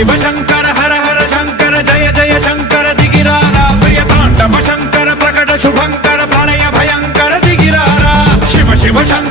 शिव शंकर हर हर शंकर जय जय शंकर दिगिरारा प्रिय तांडव शंकर प्रकट शुभंकर प्रलय भयंकर दिगिरारा शिव शिव शंकर